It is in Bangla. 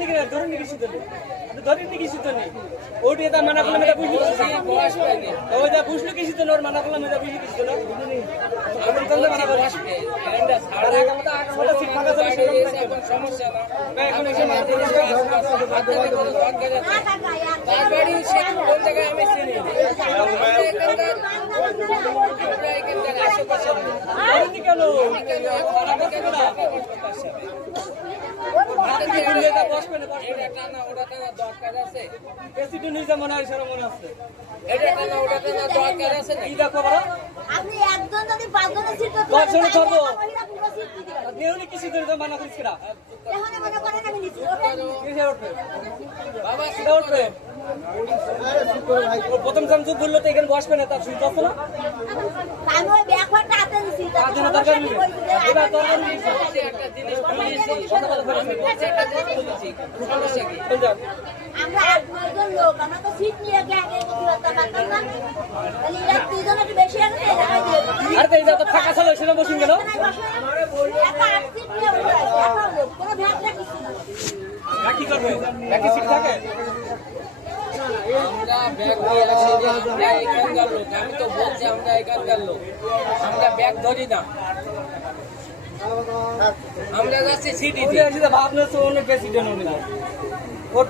নাকি না ধরে নিয়ে সিদ্ধ নেই ধরে নিয়ে সিদ্ধ নেই ওটি এটা মানা করলাম এটা বুঝলি ওই যা বুঝলো কি সিদ্ধ ওর মানা করলাম এটা বুঝলি সিদ্ধ না এখন তো মানা করে সমস্যা না এখন এসে তার বাড়ি সে কোন জায়গায় আমি চিনি এখানকার আশেপাশে কেন ওটা টানা দরকার আছে প্রেসিডেন্ট হিসেবে মনে হয় সারা মনে আছে এটা টানা ওটা টানা দরকার আছে না কি দেখো বড় আপনি একজন যদি পাঁচজনের সিট তো পাঁচজনে ধরবো। মহিলা পুরো সিট দিতে পারবে নেউলি কিছু করে তো মানা করিস কেডা এখন মনে করেন আমি নিচ্ছি কিসে উঠবে বাবা সেটা উঠবে ও প্রথম সামসু বললো তো এখানে বসবে না তার সুযোগ আছে না আমি ওই ব্যাগটা হাতে নিচ্ছি তার জন্য দরকার নেই এবার দরকার নেই একটা জিনিস বলেছি একটা জিনিস বলেছি সমস্যা কি আমরা 8-9 লোক আমরা তো সিট নিয়ে আগে করতে পারতাম না তাহলে এরা দুজন একটু বেশি আছে দেখাই দিও আর তো এটা তো ফাঁকা ছিল সেটা বসিন গেল একটা 8 সিট নিয়ে বসে আছে এখন লোক কোনো ভ্যাট রাখিস না কি করবে একই সিট থাকে আমরা ব্যাগ নিয়ে আসি যে আমরা এখানকার লোক আমি তো বলছি আমরা এখানকার লোক আমরা ব্যাগ ধরি না আমরা যাচ্ছি সিটি ভাবনা তো অনেক প্রেসিডেন্ট ওর